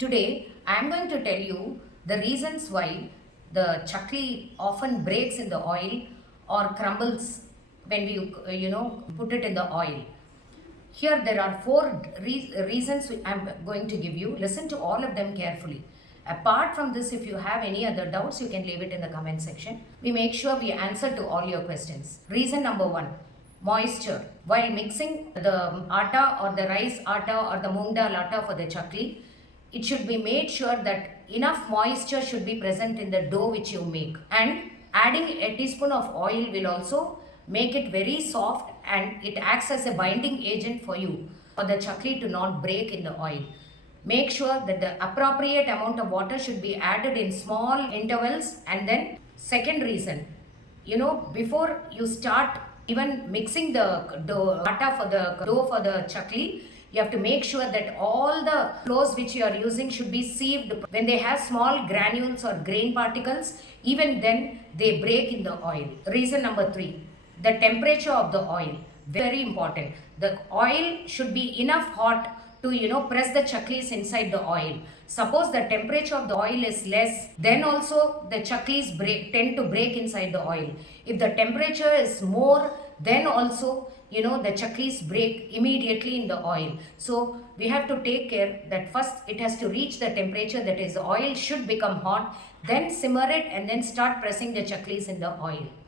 Today I am going to tell you the reasons why the chakli often breaks in the oil or crumbles when we put it in the oil. Here there are four reasons I am going to give you. Listen to all of them carefully. Apart from this, if you have any other doubts, you can leave it in the comment section. We make sure we answer to all your questions. Reason number one, moisture. While mixing the atta or the rice atta or the moong dal atta for the chakli, it should be made sure that enough moisture should be present in the dough which you make. And adding a teaspoon of oil will also make it very soft and it acts as a binding agent for you for the chakli to not break in the oil. Make sure that the appropriate amount of water should be added in small intervals. And then second reason, before you start even mixing the dough for the chakli, you have to make sure that all the flours which you are using should be sieved. When they have small granules or grain particles, even then they break in the oil. Reason number three, the temperature of the oil. Very important. The oil should be enough hot to press the chaklis inside the oil. Suppose the temperature of the oil is less, then also the chaklis tend to break inside the oil. If the temperature is more, then also the chaklis break immediately in the oil. So we have to take care that first it has to reach the temperature, that is the oil should become hot, then simmer it and then start pressing the chaklis in the oil.